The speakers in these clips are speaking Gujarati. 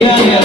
Bye.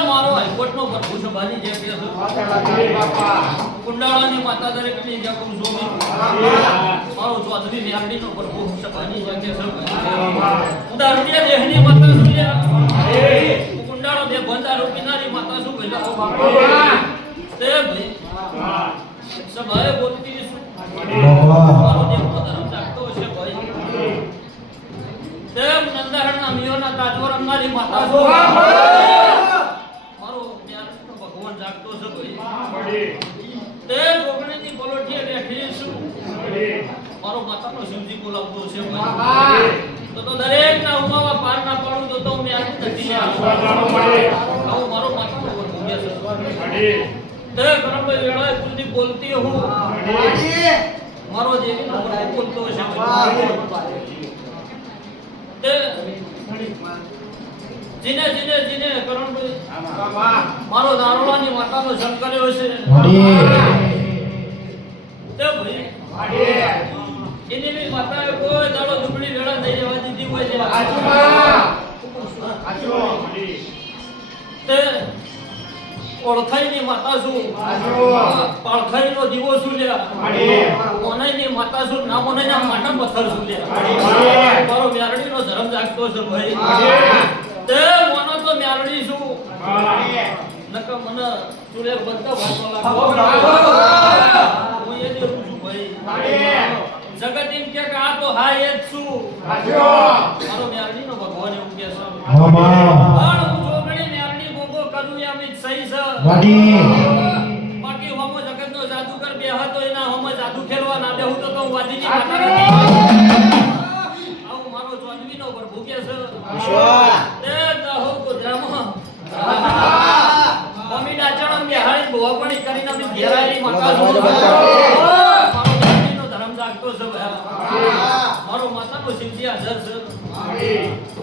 મારો હાઈકોર્ટ નો પ્રભુ છે બાજી જે કે કુંડાળાની માતા દરેક ની જે કહું છું મારો ચૌધરી વ્યાકડી નો પ્રભુ છે બાજી જે કે ઉદાહરણીય દેહની માતા સુલ્યા કુંડાળો દે બંધારો કિનારી માતા શું કહેલા તે ભાઈ સભાએ બોલતી શું મારો દેવ ધર્મ જાગતો છે ભાઈ તેમ નંદાહરના મિયોના તાજવર અંગારી માતા શું મારો જ્ઞાનનો ભગવાન જાગતો છે ભાઈ તે જોગણીની પલોઠીએ બેઠી છું મારો માતાનો શિવજી બોલાવતો છે ભાઈ તો દરેક ના ઉમાવા પાર ના પાડું તો મેં આજે નથી આવું મારો માતાનો ભગવાન છે તે કરમભાઈ વેળાએ કુલની બોલતી હું મારો દેવીનો ભગવાન બોલતો છે તે જીને જીને જીને કરણભાઈ મારો દારૂલાની માતાનો જન્મ કર્યો છે તે ભાઈ એની બી માતાએ કોઈ દાડો દુબળી વેળા થઈ જવા દીધી હોય છે તે ઓળખાઈની માતા શું પાળખાઈનો દીવો શું લ્યા મોનાઈની માતા શું ના મોનાઈના માટા પથ્થર શું લ્યા મારો મ્યારડીનો ધર્મ જાગતો છે ભાઈ તે મોનો તો મ્યારડી શું નક મને ચૂલે બધા ભાગો લાગો હું એ દેવું છું ભાઈ જગત એમ કે આ તો હા એ જ છું મારો મ્યારડીનો ભગવાન એવું કે છે કરું એમ સહી છે બાકી હોમો જગતનો જાદુગર બે હતો એના હોમો જાદુ ખેલવા ના બેહું તો હું વાદીની માતા નથી આવું મારો ચોદવીનો પ્રભુ કે છે તે દહો ગોધરામાં મમ્મી ડાચણમ બેહાડી ભોપણી કરીને અમે ઘેરાયેલી માતા છું મારો વાદીનો ધર્મ જાગતો છે મારો માતાનો શિવજી હાજર છે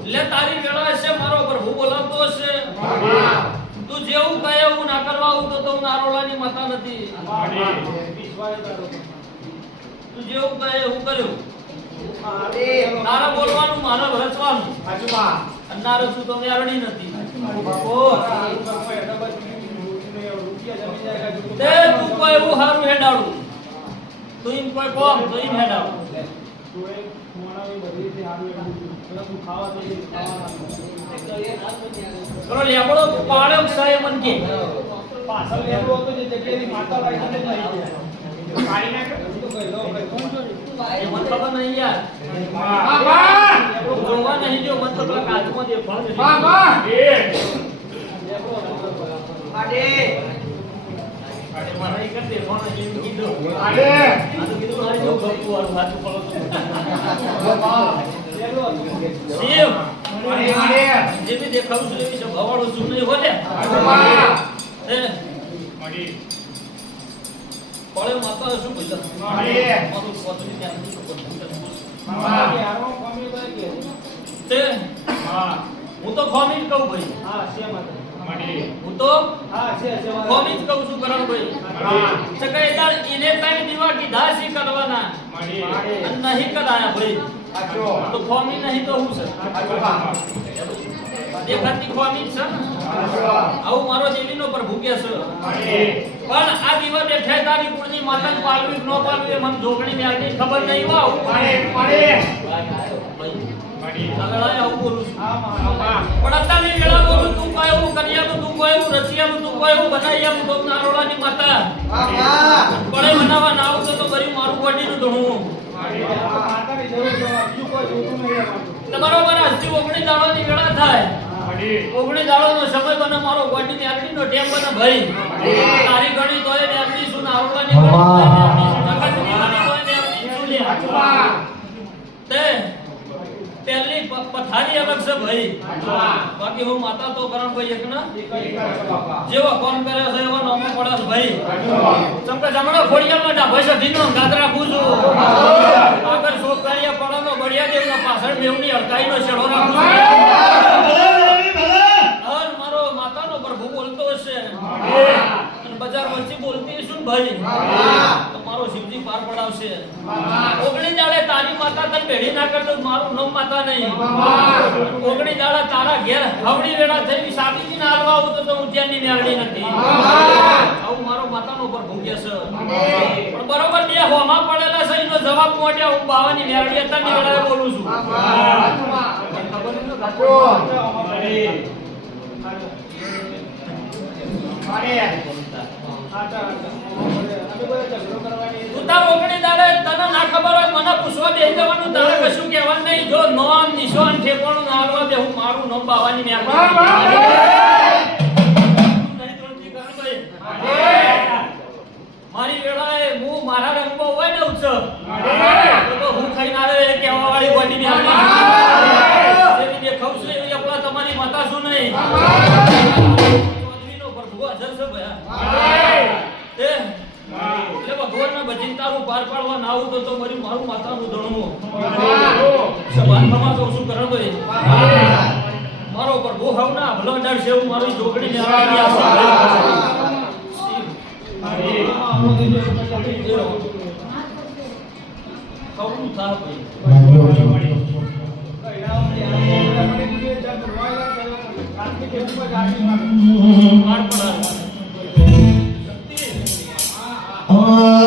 લે તારી વેળા છે મારો પ્રભુ બોલાવતો છે તું જેવું કહે એવું ના કરવા આવું તો હું નારોલાની માતા નથી તું જેવું કહે એવું કર્યું તારા બોલવાનું મારા રચવાનું ના રચું તો મેરણી નથી તે તું કોઈ એવું સારું હેડાડું તું એમ કોઈ કોમ તો એમ હેડાડું કરો લેબડો પાડો સાય મન કે પાછળ લેબડો તો જે જગ્યાની માતા લાગી છે નહીં પાડી નાખે તો કહી દો કોણ છો એ મન ખબર નહીં યાર બાબા જોવા નહીં જો મન ખબર કાચમાં દે ફળ બાબા એ લેબડો પાડે પાડે મારા એક દે ફળ જેમ કીધું પાડે આ તો કીધું મારે જો ગપ્પુ વાળું હાથું પડો બાબા લેબડો સેવ જે બી દેખાવું છું એવી ભવાળું છું નહીં હોલે એ મડી પડે માતા શું બોલ્યા મારું પોતની ત્યાં તે હું તો ખોમી જ કહું ભાઈ હું તો ખોમી જ કહું છું કરણ ભાઈ સકાય એને તારી દીવા કીધા સી કરવાના નહીં કરાયા ભાઈ તો ખોમી નહીં તો હું છે દેખાતી ખોમી છે આવું મારો દેવીનો પ્રભુ કે છે પણ આ દીવા બેઠે તારી કુળની માતાને પાલવી ન પાલવી મને જોગણી મ્યારની ખબર નહીં વાવ લગડાય આવું બોલું છું પણ અત્યારની વેળા બોલું તું કોઈ એવું કરિયાનું તું કોઈ એવું રસિયાનું તું કોઈ એવું બનાવ્યાનું તો નારોલાની માતા પડે બનાવવા ના આવતો તો કર્યું મારું બોડીનું ધણું તમારો મારા હસ્તી ઓગણી દાડોની વેળા થાય ઓગણી દાડોનો સમય બને મારો બોડીની આરડીનો ટેમ બને ભાઈ તારી ગણી તોય ને આરડી શું નારોલાની ગણી તે પહેલી પથારી અલગ છે ભાઈ બાકી હું માતા તો કરણ ભાઈ એક ના જેવો કોણ કરે છે એવો નામો પડે છે ભાઈ ચમકે જમણો ખોડિયામાં ડા ભાઈ છે ધીનો ગાદરા પૂછું આગળ શોક કર્યા પડનો બળી મર્યા દેવના પાછળ મેવની હડકાઈનો છેડો રાખું છું. અને મારો માતાનો પ્રભુ બોલતો હશે અને બજાર વચ્ચે બોલતી હશું ને ભાઈ તો મારો શિવજી પાર પડાવશે. ઓગણી દાડે તારી માતા તને ભેડી ના કરતો મારું નામ માતા નહીં. ઓગણી દાડે તારા ઘેર હવડી વેળા થઈ સાબીજી ના હાલવા આવું તો હું ત્યાંની મેળવી નથી. આવું મારો માતાનો પ્રભુ કે છે. પણ બરોબર બે હોમાં પડેલા છે એનો જવાબ મોટ્યા હું બાવાની મેળવી અત્યારની વેળાએ બોલું છું. તું તાર ઓગણી દાડે તને ના ખબર હોય મને પૂછવા બેસી જવાનું તારે કશું કહેવાનું નહીં. જો નામ નિશાન ઠેકાણું ના હાલવા દે હું મારું નામ બાવાની મેળવી મારી વેળાએ હું મારા રંગમાં હોય ને ઉત્સવ તો હું ખાઈને આવે એ કહેવા વાળી બોડી ની આવી દેખાવ છે એવી આપણા તમારી માતા શું નહીં ચૌધરીનો પ્રભુ હાજર છે ભયા એટલે ભગવાનના ભજન તારું પાર પાડવા ના આવું તો મારું માતાનું ધણવું સભાન થવા તો શું કરો ભાઈ મારો પ્રભુ હવ ના ભલો ડર છે હું મારી જોગડી ને આવી આશા Oh